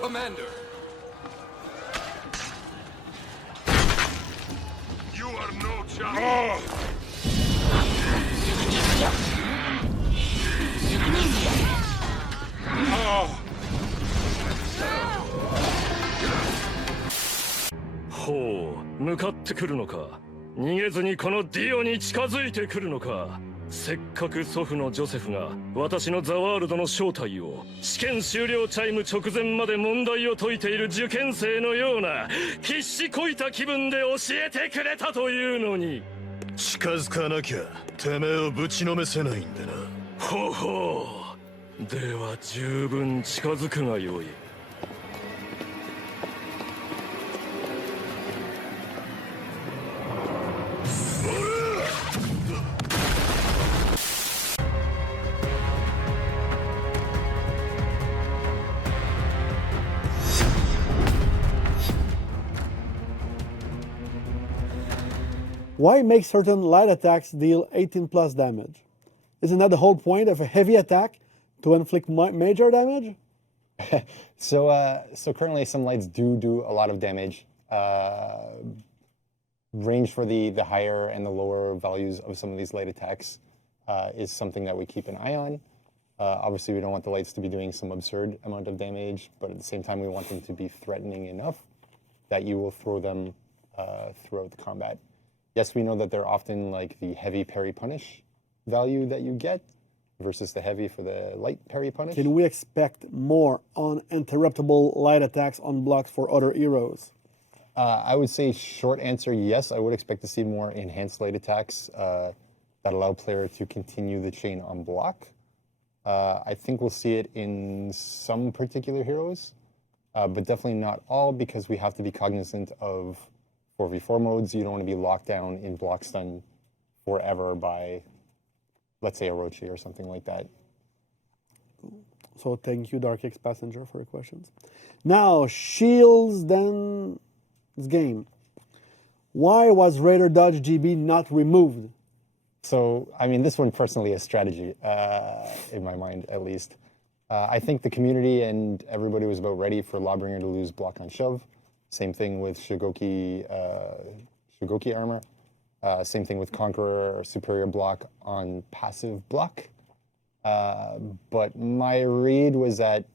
commander. You are no challenge.ほう、向かってくるのか。逃げずにこのディオに近づいてくるのか。せっかく祖父のジョセフが私のザワールドの正体を試験終了チャイム直前まで問題を解いている受験生のような必死こいた気分で教えてくれたというのに。近づかなきゃてめえをぶちのめせないんでな。ほほう、では十分近づくがよい。Why make certain light attacks deal 18 plus damage? Isn't that the whole point of a heavy attack, to inflict major damage? So currently some lights do a lot of damage. Range for the higher and the lower values of some of these light attacks is something that we keep an eye on. Obviously, we don't want the lights to be doing some absurd amount of damage, but at the same time, we want them to be threatening enough that you will throw them throughout the combat. Yes, we know that they're often like the heavy parry punish value that you get versus the heavy for the light parry punish. Can we expect more uninterruptible light attacks on blocks for other heroes? I would say short answer, yes. I would expect to see more enhanced light attacks that allow player to continue the chain on block. I think we'll see it in some particular heroes, but definitely not all, because we have to be cognizant of 4v4 modes. You don't want to be locked down in block stun forever by, let's say, a Orochi or something like that. So thank you, Dark X Passenger, for your questions. Now, Shields then game. Why was Raider Dodge GB not removed? So, I mean, this one personally is strategy, in my mind, at least. I think the community and everybody was about ready for Lawbringer to lose block on shove. Same thing with Shigoki armor. Same thing with Conqueror or Superior block on passive block. But my read was that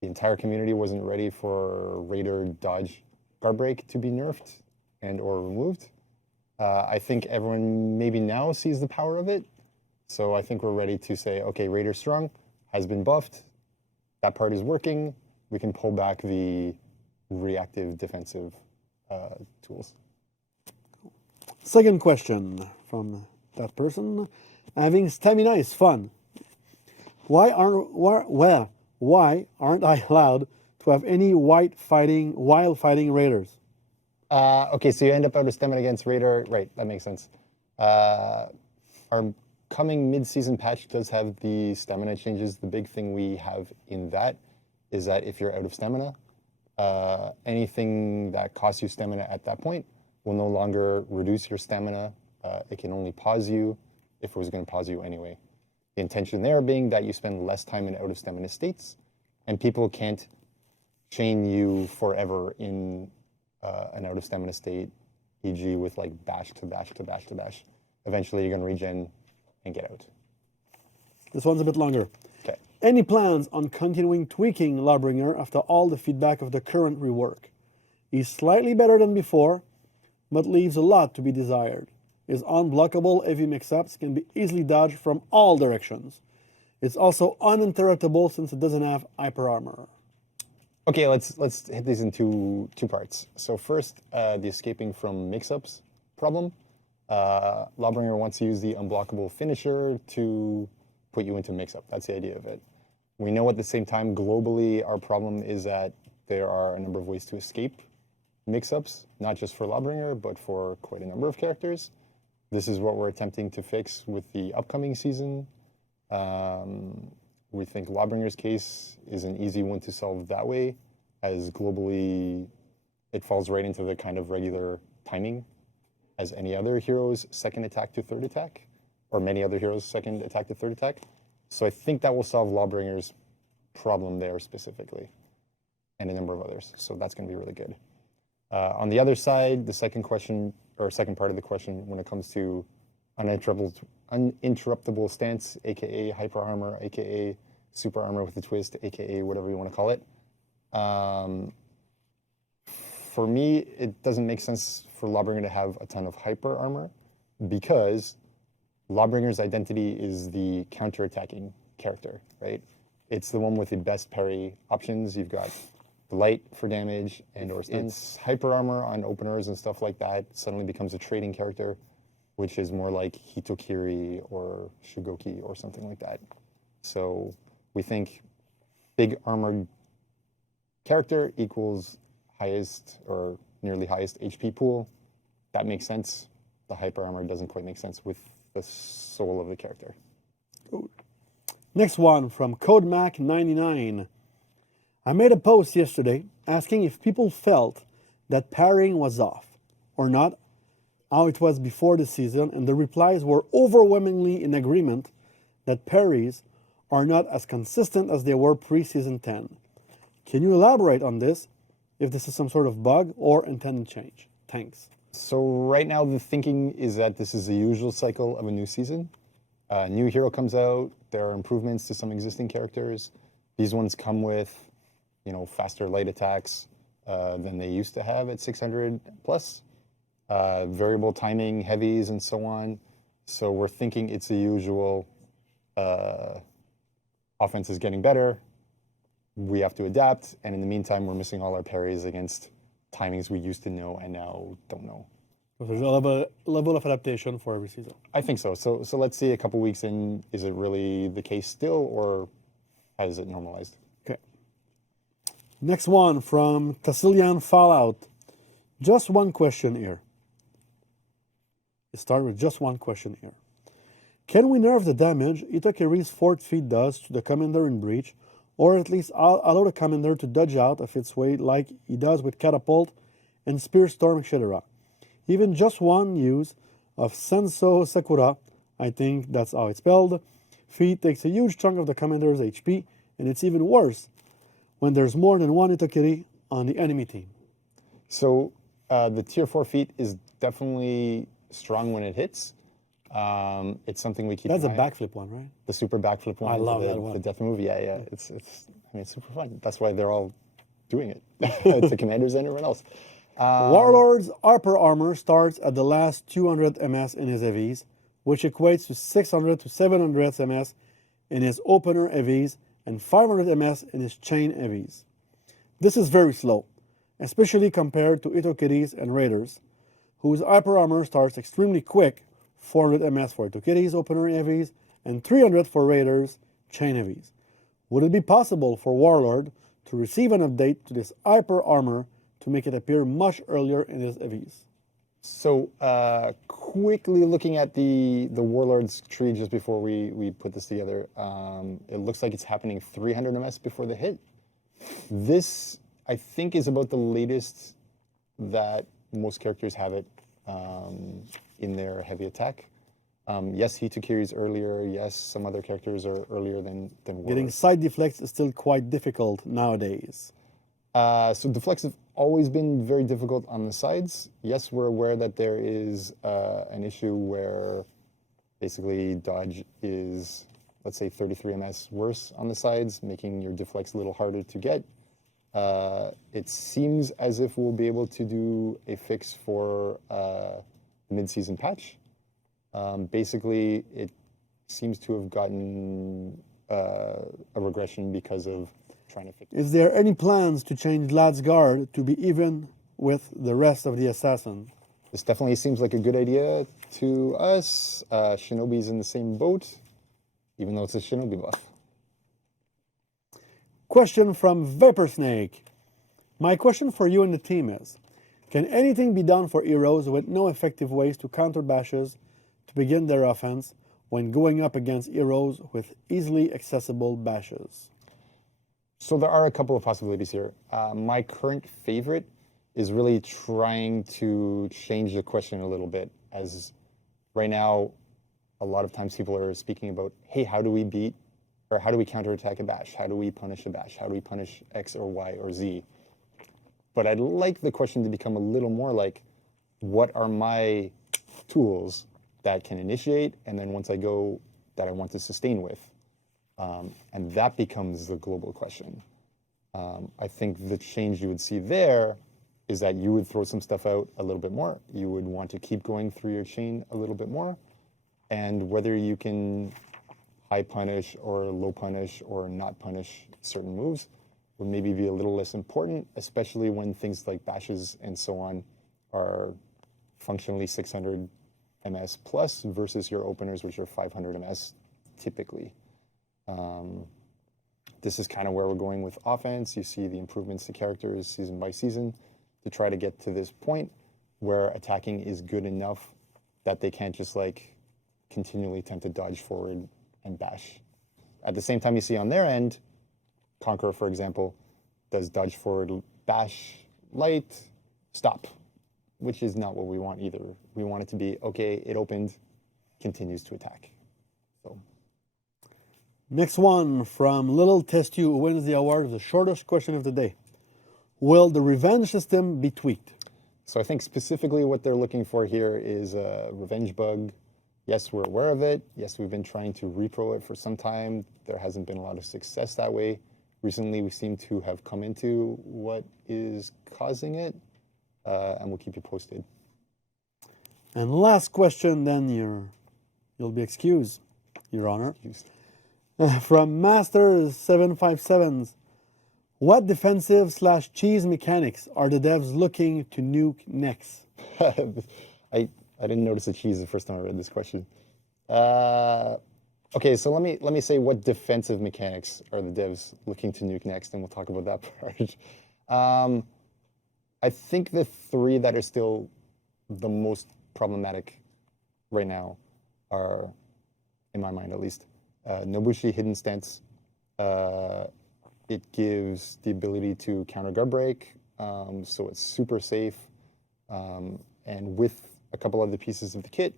the entire community wasn't ready for Raider Dodge guard break to be nerfed and or removed. I think everyone maybe now sees the power of it. So I think we're ready to say, okay, Raider Strong has been buffed. That part is working. We can pull back the reactive defensive tools. Second question from that person. Having stamina is fun. Why aren't I allowed to have any while fighting raiders? Okay, so you end up out of stamina against Raider. Right, that makes sense. Our coming mid-season patch does have the stamina changes. The big thing we have in that is that if you're out of stamina, anything that costs you stamina at that point will no longer reduce your stamina. It can only pause you if it was going to pause you anyway. The intention there being that you spend less time in out of stamina states, and people can't chain you forever in an out of stamina state, e.g. with like bash to bash to bash to bash. Eventually you're going to regen and get out. This one's a bit longer. Okay. Any plans on continuing tweaking Lawbringer after all the feedback of the current rework? He's slightly better than before, but leaves a lot to be desired. His unblockable heavy mix-ups can be easily dodged from all directions. It's also uninterruptible since it doesn't have hyper armor. Okay, let's hit these in two parts. So first, the escaping from mix-ups problem. Lawbringer wants to use the unblockable finisher to put you into mix-up. That's the idea of it. We know at the same time, globally, our problem is that there are a number of ways to escape mix-ups, not just for Lawbringer, but for quite a number of characters. This is what we're attempting to fix with the upcoming season. We think Lawbringer's case is an easy one to solve that way, as globally it falls right into the kind of regular timing as any other hero's second attack to third attack, or many other heroes' second attack to third attack. So I think that will solve Lawbringer's problem there specifically, and a number of others. So that's going to be really good. On the other side, the second question, or second part of the question, when it comes to uninterruptible stance, aka hyper armor, aka super armor with a twist, aka whatever you want to call it. For me, it doesn't make sense for Lawbringer to have a ton of hyper armor because Lawbringer's identity is the counter-attacking character, right? It's the one with the best parry options. You've got light for damage and or stance. Hyper armor on openers and stuff like that suddenly becomes a trading character, which is more like Hitokiri or Shugoki or something like that. So we think big armored character equals highest or nearly highest HP pool. That makes sense. The hyper armor doesn't quite make sense with the soul of the character. Cool. Next one from CodeMac99. I made a post yesterday asking if people felt that parrying was off or not, how it was before the season, and the replies were overwhelmingly in agreement that parries are not as consistent as they were pre-season 10. Can you elaborate on this, if this is some sort of bug or intended change? Thanks. So right now the thinking is that this is the usual cycle of a new season. A new hero comes out, there are improvements to some existing characters. These ones come with, faster light attacks than they used to have at 600 plus. Variable timing, heavies, and so on. So we're thinking it's the usual offense is getting better. We have to adapt, and in the meantime, we're missing all our parries against timings we used to know and now don't know. So there's a level of adaptation for every season. I think so. So let's see a couple weeks in, is it really the case still, or has it normalized? Okay. Next one from Tassilian Fallout. Just one question here. Let's start with just one question here. Can we nerf the damage Hitokiri's fourth feat does to the commander in Breach, or at least allow the commander to dodge out of its way like he does with Catapult and Spear Storm, etc.? Even just one use of Senso Sakura, I think that's how it's spelled, feat takes a huge chunk of the commander's HP, and it's even worse when there's more than one Hitokiri on the enemy team. So the tier 4 feat is definitely strong when it hits. It's something we keep. That's a backflip one, right? The super backflip one. I love that one. The death move, yeah. It's super fun. That's why they're all doing it. It's the commanders and everyone else. Warlord's Harper armor starts at the last 200 ms in his EVs, which equates to 600 to 700 ms in his opener EVs and 500 ms in his chain EVs. This is very slow, especially compared to Hitokiri's and Raiders, whose Harper armor starts extremely quick, 400 ms for Hitokiri's opener EVs and 300 for Raiders chain EVs. Would it be possible for Warlord to receive an update to this Hyper armor to make it appear much earlier in his EVs? So quickly looking at the Warlord's tree just before we put this together, it looks like it's happening 300 ms before the hit. This, I think, is about the latest that most characters have it in their heavy attack. Yes, Hitokiri's earlier. Yes, some other characters are earlier than Warlord. Getting side deflects is still quite difficult nowadays. So deflects have always been very difficult on the sides. Yes, we're aware that there is an issue where basically dodge is, let's say, 33 ms worse on the sides, making your deflects a little harder to get. It seems as if we'll be able to do a fix for mid-season patch. Basically, it seems to have gotten a regression because of trying to fix it. Is there any plans to change Lad's guard to be even with the rest of the assassin? This definitely seems like a good idea to us. Shinobi's in the same boat, even though it's a Shinobi buff. Question from Vapor Snake. My question for you and the team is, can anything be done for heroes with no effective ways to counter bashes to begin their offense when going up against heroes with easily accessible bashes? So there are a couple of possibilities here. My current favorite is really trying to change the question a little bit, as right now a lot of times people are speaking about, hey, how do we or how do we counterattack a bash? How do we punish a bash? How do we punish X or Y or Z? But I'd like the question to become a little more like, what are my tools that can initiate, and then once I go, that I want to sustain with? And that becomes the global question. I think the change you would see there is that you would throw some stuff out a little bit more. You would want to keep going through your chain a little bit more. And whether you can high punish or low punish or not punish certain moves would maybe be a little less important, especially when things like bashes and so on are functionally 600 ms plus versus your openers, which are 500 ms typically. This is kind of where we're going with offense. You see the improvements to characters season by season to try to get to this point where attacking is good enough that they can't just like continually attempt to dodge forward and bash. At the same time, you see on their end, Conqueror, for example, does dodge forward, bash, light, stop, which is not what we want either. We want it to be, okay, it opened, continues to attack. So. Next one from Little Test You, who wins the award of the shortest question of the day. Will the revenge system be tweaked? So I think specifically what they're looking for here is a revenge bug. Yes, we're aware of it. Yes, we've been trying to repro it for some time. There hasn't been a lot of success that way. Recently, we seem to have come into what is causing it, and we'll keep you posted. And last question, then you'll be excused, Your Honor. From Master757s, what defensive/cheese mechanics are the devs looking to nuke next? I didn't notice a cheese the first time I read this question. Okay, so let me say what defensive mechanics are the devs looking to nuke next, and we'll talk about that part. I think the three that are still the most problematic right now are, in my mind at least, Nobushi Hidden Stance. It gives the ability to counter guard break, so it's super safe. And with a couple other pieces of the kit,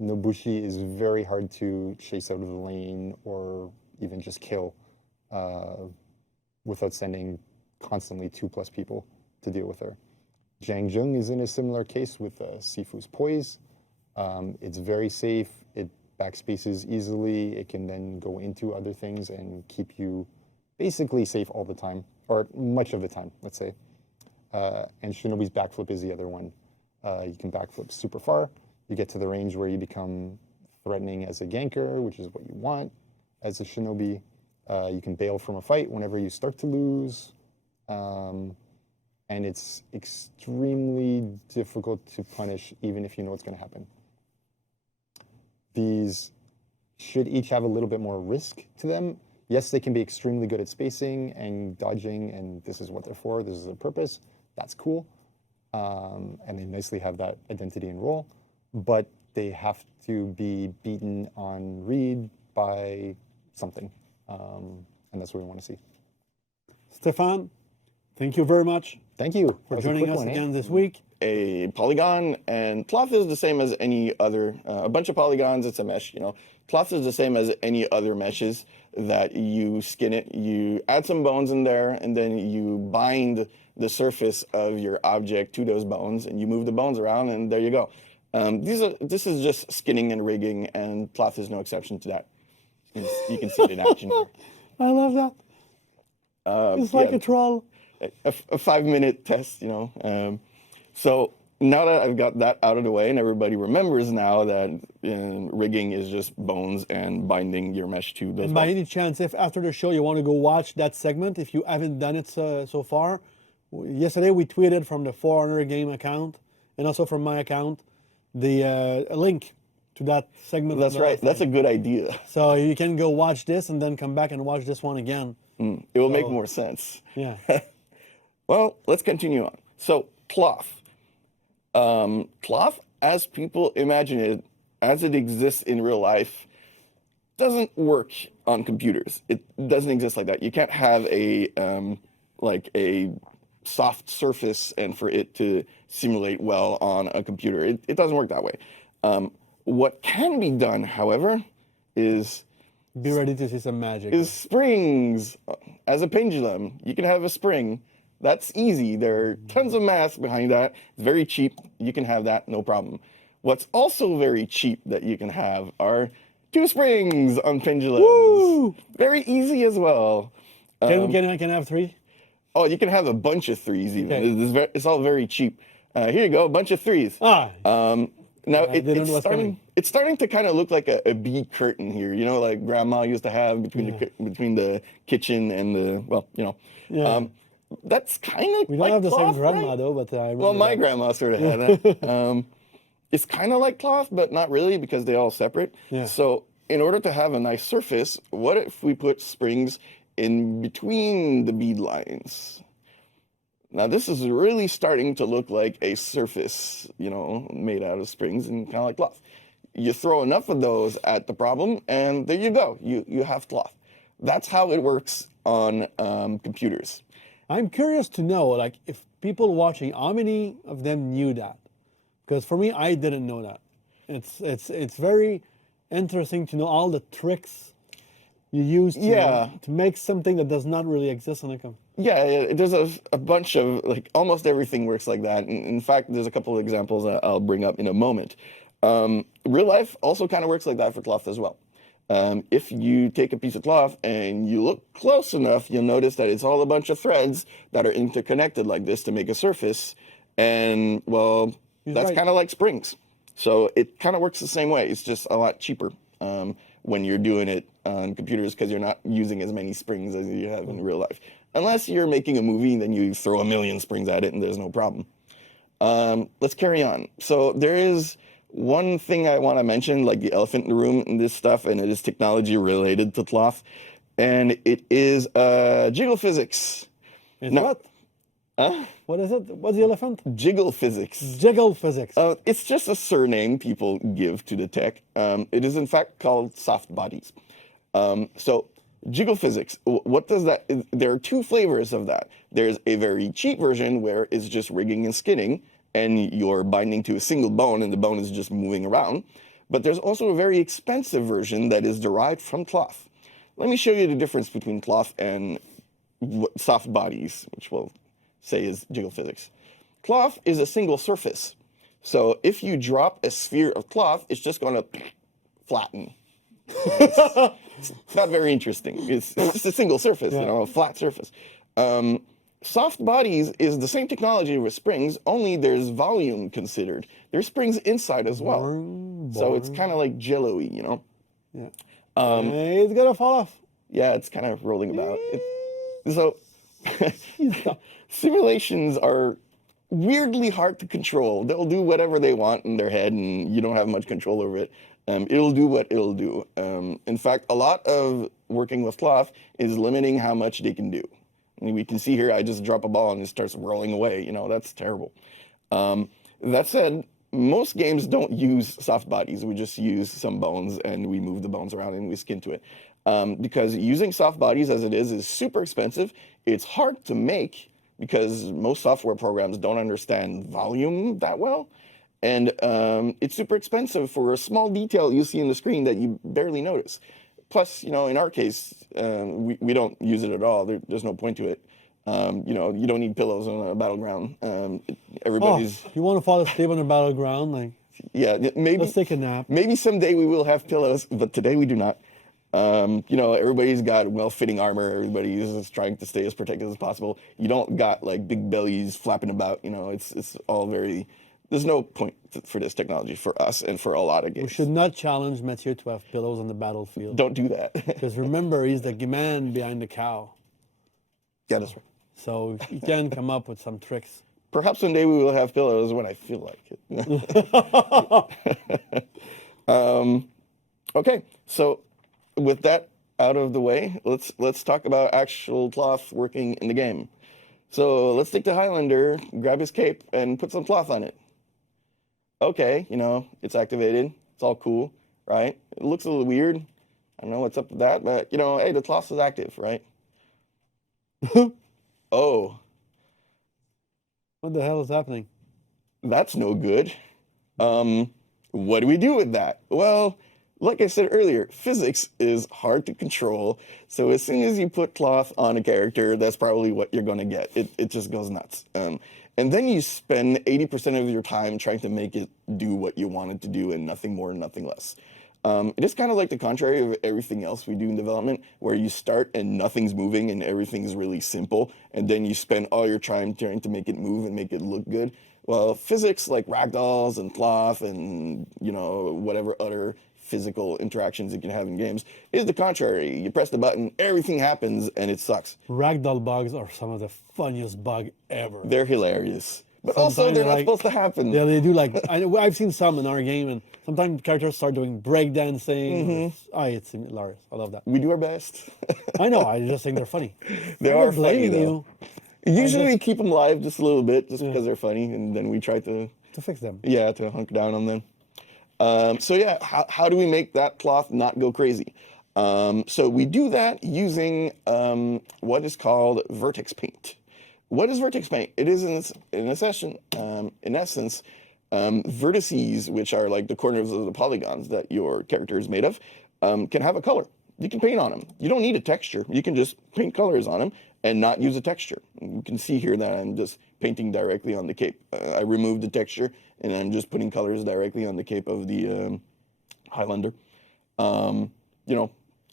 Nobushi is very hard to chase out of the lane or even just kill without sending constantly 2+ people to deal with her. Zhang Zheng is in a similar case with Sifu's Poise. It's very safe. It backspaces easily. It can then go into other things and keep you basically safe all the time, or much of the time, let's say. And Shinobi's backflip is the other one. You can backflip super far. You get to the range where you become threatening as a ganker, which is what you want as a Shinobi. You can bail from a fight whenever you start to lose. And it's extremely difficult to punish even if you know what's going to happen. These should each have a little bit more risk to them. Yes, they can be extremely good at spacing and dodging, and this is what they're for, this is their purpose. That's cool. And they nicely have that identity and role, but they have to be beaten on read by something. And that's what we want to see. Stefan, thank you very much. Thank you for joining us again this week. A polygon, and cloth is the same as any other, a bunch of polygons, it's a mesh, you know. Cloth is the same as any other meshes that you skin it, you add some bones in there, and then you bind the surface of your object to those bones, and you move the bones around, and there you go. This is just skinning and rigging, and cloth is no exception to that. You can see it in action here. I love that. It's like a troll. A 5-minute test, you know. So now that I've got that out of the way and everybody remembers now that rigging is just bones and binding your mesh to those. And by any chance, if after the show you want to go watch that segment, if you haven't done it so far, yesterday we tweeted from the 400 Game account and also from my account the link to that segment. That's right. That's a good idea. So you can go watch this and then come back and watch this one again. It will make more sense. Yeah. Well, let's continue on. So cloth. Cloth, as people imagine it, as it exists in real life, doesn't work on computers. It doesn't exist like that. You can't have a soft surface and for it to simulate well on a computer. It doesn't work that way. What can be done, however, is Be ready to see some magic. is springs. As a pendulum, you can have a spring. That's easy. There are tons of math behind that. It's very cheap. You can have that, no problem. What's also very cheap that you can have are 2 springs on pendulums. Woo! Very easy as well. Can I have 3? Oh, you can have a bunch of 3s even. Okay. It's all very cheap. Here you go, a bunch of 3s. Now it's starting to kind of look like a bead curtain here. You know, like grandma used to have between the kitchen and the that's kind of We don't like have the cloth, same grandma right? though, but I Well, remember my that. grandma sort of had that. It's kind of like cloth, but not really because they're all separate. Yeah. So in order to have a nice surface, what if we put springs in between the bead lines? Now this is really starting to look like a surface, you know, made out of springs and kind of like cloth. You throw enough of those at the problem, and there you go. You have cloth. That's how it works on computers. I'm curious to know, like, if people watching, how many of them knew that? Because for me, I didn't know that. It's very interesting to know all the tricks you use to make something that does not really exist on a computer. Yeah, there's a bunch of, like, almost everything works like that. In fact, there's a couple of examples that I'll bring up in a moment. Real life also kind of works like that for cloth as well. If you take a piece of cloth and you look close enough, you'll notice that it's all a bunch of threads that are interconnected like this to make a surface. And, well, that's right. kind of like springs. So it kind of works the same way. It's just a lot cheaper when you're doing it on computers because you're not using as many springs as you have in real life. Unless you're making a movie, then you throw a million springs at it and there's no problem. Let's carry on. So there is one thing I want to mention, like the elephant in the room in this stuff, and it is technology related to cloth, and it is jiggle physics. It's what? Huh? What is it? What's the elephant? Jiggle physics. Jiggle physics. It's just a surname people give to the tech. It is in fact called soft bodies. So jiggle physics, what does that, there are 2 flavors of that. There's a very cheap version where it's just rigging and skinning, and you're binding to a single bone and the bone is just moving around. But there's also a very expensive version that is derived from cloth. Let me show you the difference between cloth and soft bodies, which we'll say is jiggle physics. Cloth is a single surface. So if you drop a sphere of cloth, it's just going to flatten. It's not very interesting. It's just a single surface, you know, a flat surface. Soft bodies is the same technology with springs, only there's volume considered. There's springs inside as well. So it's kind of like jello-y, you know? Yeah. It's gonna fall off. Yeah, it's kind of rolling about. So simulations are weirdly hard to control. They'll do whatever they want in their head, and you don't have much control over it. It'll do what it'll do. In fact, a lot of working with cloth is limiting how much they can do. And we can see here, I just drop a ball and it starts rolling away. You know, that's terrible. That said, most games don't use soft bodies. We just use some bones and we move the bones around and we skin to it. Because using soft bodies as it is super expensive. It's hard to make because most software programs don't understand volume that well. And it's super expensive for a small detail you see in the screen that you barely notice. Plus, you know, in our case, we don't use it at all. There's no point to it. You know, you don't need pillows on a battleground. Everybody's. You want to fall asleep on a battleground? Like, yeah, maybe. let's take a nap. Maybe someday we will have pillows, but today we do not. You know, everybody's got well-fitting armor. Everybody is trying to stay as protected as possible. You don't got like big bellies flapping about. You know, it's all very. There's no point for this technology for us and for a lot of games. We should not challenge Mathieu to have pillows on the battlefield. Don't do that. Because remember, he's the man behind the cow. Yeah, that's right. So he can come up with some tricks. Perhaps one day we will have pillows when I feel like it. Okay, so with that out of the way, let's talk about actual cloth working in the game. So let's take the Highlander, grab his cape, and put some cloth on it. Okay, you know, it's activated. It's all cool, right? It looks a little weird. I don't know what's up with that, but, you know, hey, the cloth is active, right? Oh. What the hell is happening? That's no good. What do we do with that? Well, like I said earlier, physics is hard to control. So as soon as you put cloth on a character, that's probably what you're going to get. It just goes nuts. And then you spend 80% of your time trying to make it do what you want it to do and nothing more and nothing less. It is kind of like the contrary of everything else we do in development, where you start and nothing's moving and everything's really simple, and then you spend all your time trying to make it move and make it look good. Well, physics like ragdolls and cloth and, whatever other physical interactions you can have in games is the contrary. You press the button, everything happens, and it sucks. Ragdoll bugs are some of the funniest bug ever. They're hilarious. But also, Sometimes they're not supposed to happen. Yeah, they do I've seen some in our game, and sometimes characters start doing breakdancing. It's hilarious. I love that. We do our best. I know, I just think they're funny. They I'm are not funny, blaming though. you Usually we keep them live just a little bit, just because they're funny, and then we try to fix them. to hunker down on them. How do we make that cloth not go crazy? So we do that using what is called vertex paint. What is vertex paint? It is in essence, vertices, which are like the corners of the polygons that your character is made of, can have a color. You can paint on them. You don't need a texture. You can just paint colors on them and not use a texture. You can see here that I'm just painting directly on the cape. I removed the texture and I'm just putting colors directly on the cape of the Highlander.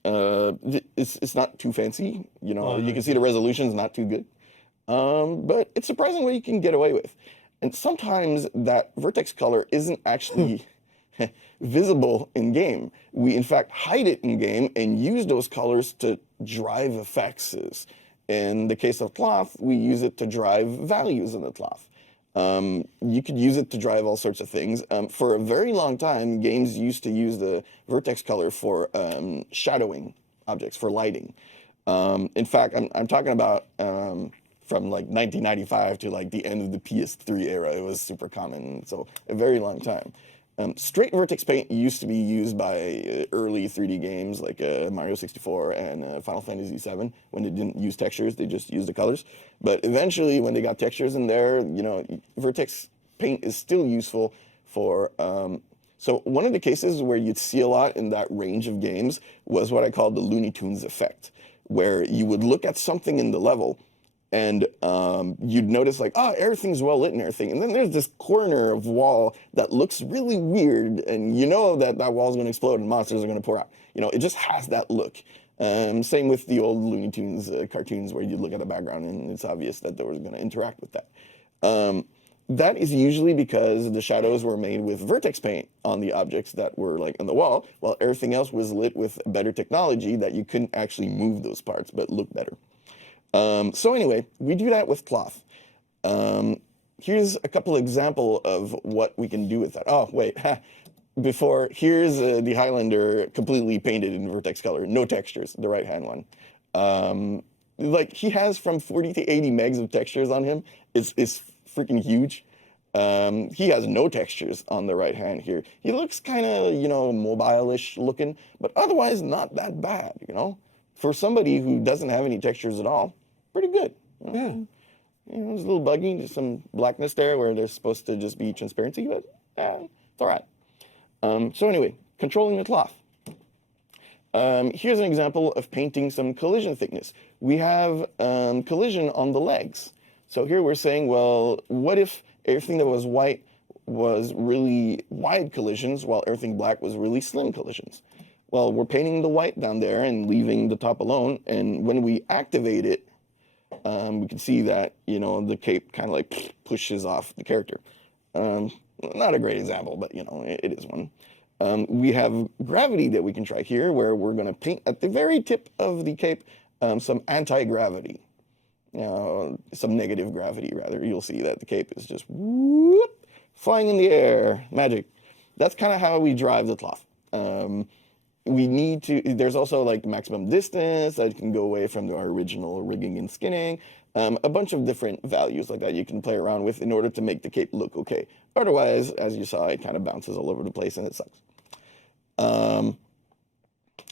It's not too fancy. You can see the resolution's not too good. But it's surprising what you can get away with. And sometimes that vertex color isn't actually visible in game. We, in fact, hide it in game and use those colors to drive effects. In the case of cloth, we use it to drive values in the cloth. You could use it to drive all sorts of things. For a very long time, games used to use the vertex color for shadowing objects, for lighting. In fact, I'm talking about from like 1995 to like the end of the PS3 era. It was super common, so a very long time. Straight vertex paint used to be used by early 3D games like Mario 64 and Final Fantasy VII. When they didn't use textures, they just used the colors. But eventually, when they got textures in there, vertex paint is still useful for. So one of the cases where you'd see a lot in that range of games was what I call the Looney Tunes effect, where you would look at something in the level and you'd notice like, everything's well lit and everything. And then there's this corner of wall that looks really weird, and you know that wall's going to explode and monsters are going to pour out. It just has that look. Same with the old Looney Tunes cartoons where you look at the background and it's obvious that they were going to interact with that. That is usually because the shadows were made with vertex paint on the objects that were like on the wall, while everything else was lit with better technology that you couldn't actually move those parts but look better. So anyway, we do that with cloth. Here's a couple example of what we can do with that. Oh, wait, here's the Highlander completely painted in vertex color, no textures, the right-hand one. He has from 40 to 80 megs of textures on him. It's freaking huge. He has no textures on the right hand here. He looks kind of, mobile-ish looking, but otherwise not that bad, For somebody who doesn't have any textures at all, pretty good. Yeah. It's a little buggy. There's some blackness there where there's supposed to just be transparency, but it's all right. So anyway, controlling the cloth. Here's an example of painting some collision thickness. We have collision on the legs. So here we're saying, well, what if everything that was white was really wide collisions while everything black was really slim collisions? Well, we're painting the white down there and leaving the top alone. And when we activate it, we can see that, the cape kind of like pushes off the character. Not a great example, but, it is one. We have gravity that we can try here, where we're going to paint at the very tip of the cape some anti-gravity. Some negative gravity, rather. You'll see that the cape is just whoop, flying in the air. Magic. That's kind of how we drive the cloth. There's also like maximum distance that can go away from our original rigging and skinning. A bunch of different values like that you can play around with in order to make the cape look okay. Otherwise, as you saw, it kind of bounces all over the place and it sucks.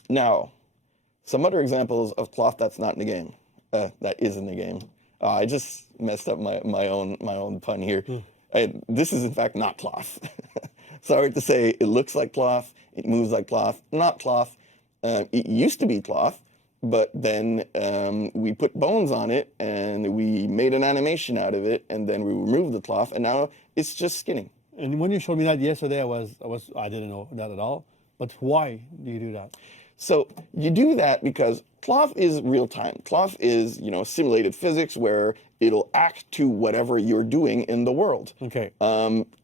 Now, some other examples of cloth that's not in the game. That is in the game. I just messed up my own pun here. This is in fact not cloth. Sorry to say, it looks like cloth. It moves like cloth. Not cloth. It used to be cloth, but then we put bones on it and we made an animation out of it, and then we removed the cloth, and now it's just skinning. And when you showed me that yesterday, I didn't know that at all. But why do you do that? So you do that because cloth is real time. Cloth is, simulated physics where it'll act to whatever you're doing in the world. Okay.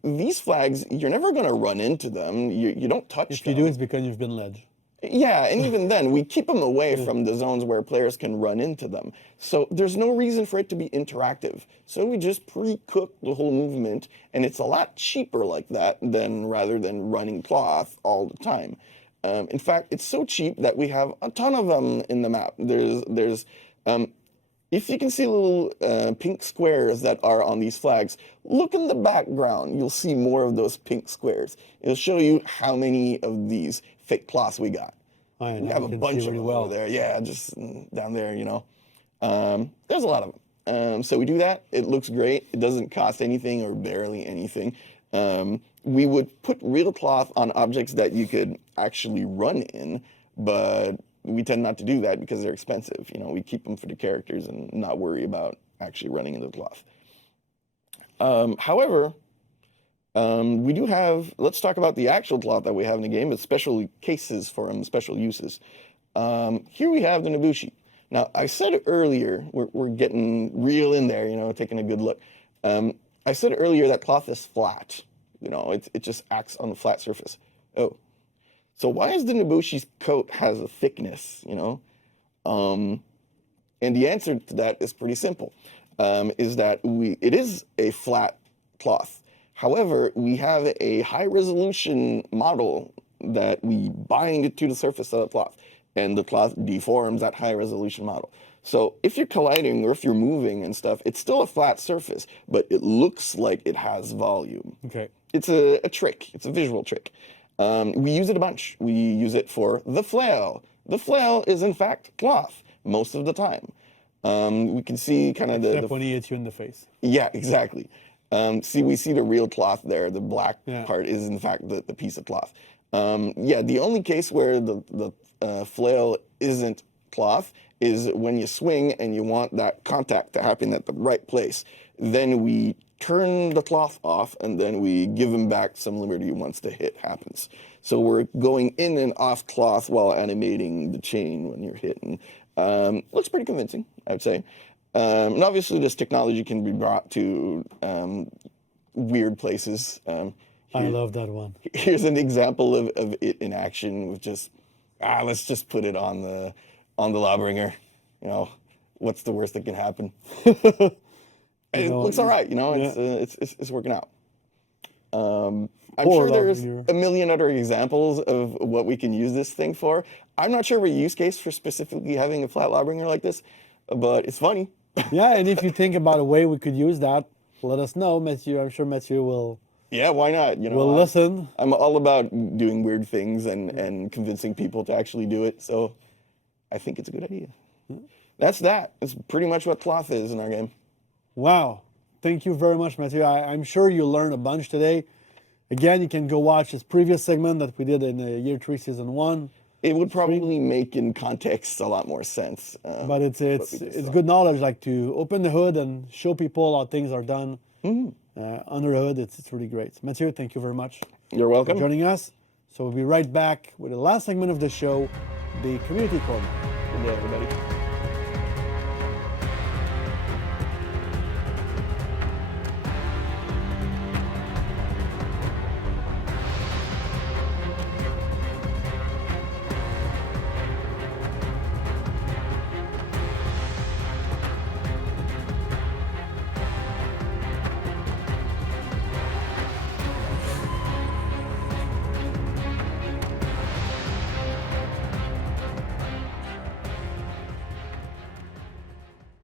These flags, you're never going to run into them. You don't touch them. If you do, it's because you've been led. Yeah, and even then, we keep them away from the zones where players can run into them. So there's no reason for it to be interactive. So we just pre-cook the whole movement, and it's a lot cheaper like that rather than running cloth all the time. In fact, it's so cheap that we have a ton of them in the map. There's if you can see little pink squares that are on these flags, look in the background. You'll see more of those pink squares. It'll show you how many of these fake cloths we got. We have a bunch of them over there. Yeah, just down there, There's a lot of them. So we do that. It looks great. It doesn't cost anything or barely anything. We would put real cloth on objects that you could actually run in, but we tend not to do that because they're expensive. We keep them for the characters and not worry about actually running into the cloth. However, we do have, let's talk about the actual cloth that we have in the game, but special cases for them, special uses. Here we have the Nobushi. Now, I said earlier, we're getting real in there, taking a good look. I said earlier that cloth is flat. It just acts on the flat surface. Oh. So why is the Nobushi's coat has a thickness, And the answer to that is pretty simple, is that it is a flat cloth. However, we have a high-resolution model that we bind it to the surface of the cloth, and the cloth deforms that high-resolution model. So if you're colliding or if you're moving and stuff, it's still a flat surface, but it looks like it has volume. Okay. It's a trick. It's a visual trick. We use it a bunch. We use it for the flail. The flail is, in fact, cloth most of the time. We can see kind of Except when he hits you in the face. Yeah, exactly. We see the real cloth there. The black part is, in fact, the piece of cloth. The only case where the flail isn't cloth is when you swing and you want that contact to happen at the right place. Then we turn the cloth off, and then we give him back some liberty once the hit happens. So we're going in and off cloth while animating the chain when you're hitting. Looks pretty convincing, I would say. And obviously this technology can be brought to weird places. I love that one. Here's an example of it in action with just, let's just put it on the Lawbringer. What's the worst that can happen? It looks all right, it's working out. I'm sure there's a million other examples of what we can use this thing for. I'm not sure of a use case for specifically having a flat Lawbringer like this, but it's funny. Yeah, and if you think about a way we could use that, let us know, Mathieu. I'm sure Mathieu will. Yeah, why not? We'll listen. I'm all about doing weird things and convincing people to actually do it, so I think it's a good idea. That's that. That's pretty much what cloth is in our game. Wow. Thank you very much, Mathieu. I'm sure you learned a bunch today. Again, you can go watch this previous segment that we did in Year 3, Season 1. It would probably make in context a lot more sense. But it's good knowledge, like to open the hood and show people how things are done under the hood. It's really great. Mathieu, thank you very much. You're welcome. For joining us. So we'll be right back with the last segment of the show, the Community Corner. Good day, everybody.